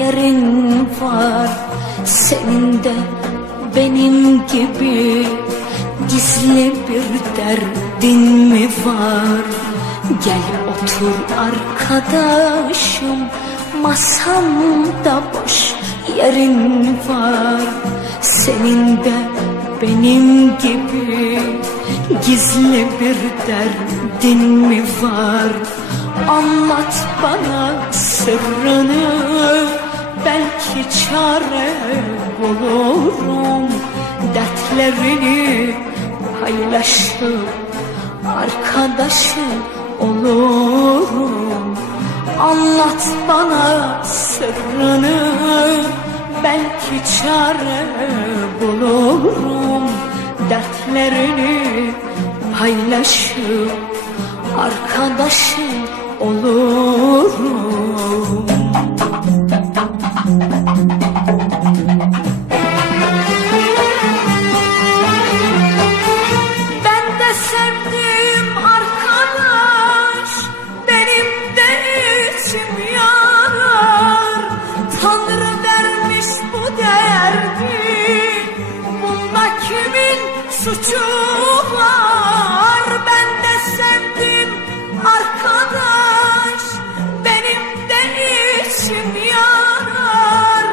yerin var Senin de benim gibi. Gizli bir derdin mi var? Gel otur arkadaşım Masamda boş yerin var. Senin de benim gibi. Gizli bir derdin mi var? Anlat bana sırrını Belki çare bulurum Dertlerini paylaşıp Arkadaşın olurum. Anlat bana sırrını Belki çare bulurum Dertlerini paylaşıp Arkadaşın olurum suçu var Ben de sevdim arkadaş. Benim de içim yanar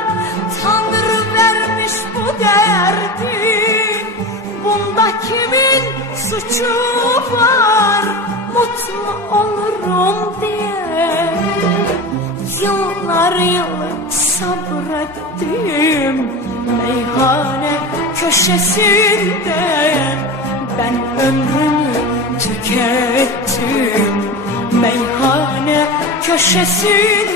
Tanrı vermiş bu derdi. Bunda kimin suçu var? Mutlu olurum diye Yıllar yılı sabrettim. Meyhane köşesinde Ben ömrümü tükettim. Meyhane köşesinde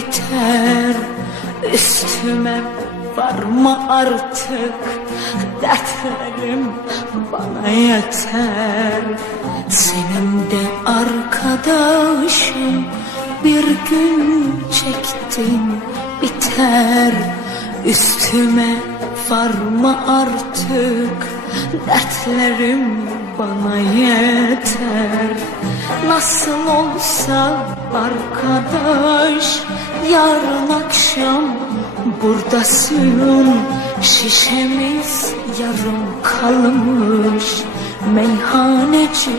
biter Üstüme varma artık. Dertlerim bana yeter. Senin de arkadaşım. Bir gün çektin biter. Üstüme varma artık Dertlerim bana yeter. Nasıl olsa arkadaş Yarın akşam buradasın. Şişemiz yarım kalmış. Meyhaneci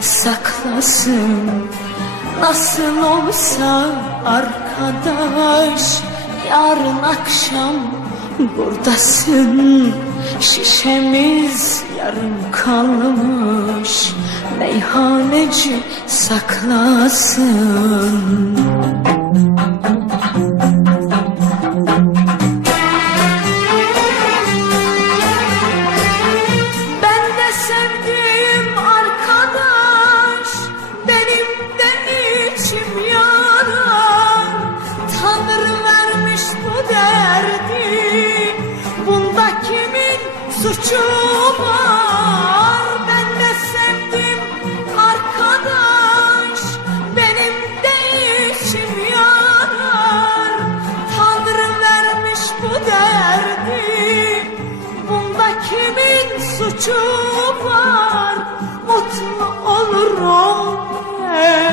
saklasın. Nasıl olsa arkadaş Yarın akşam buradasın Şişemiz yarım kalmış Meyhaneci saklasın. İçim yanar. Tanrı vermiş bu derdi suçu var Ben de sevdim arkadaş. Benim de içim vermiş bu derdi. Bunda kimin suçu var? Mutlu olurum diye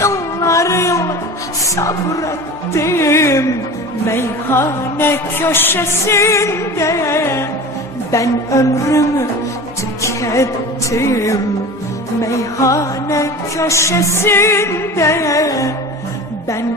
Yıllar yıl sabrettim Meyhane köşesinde Ben ömrümü tükettim Meyhane köşesinde. Ben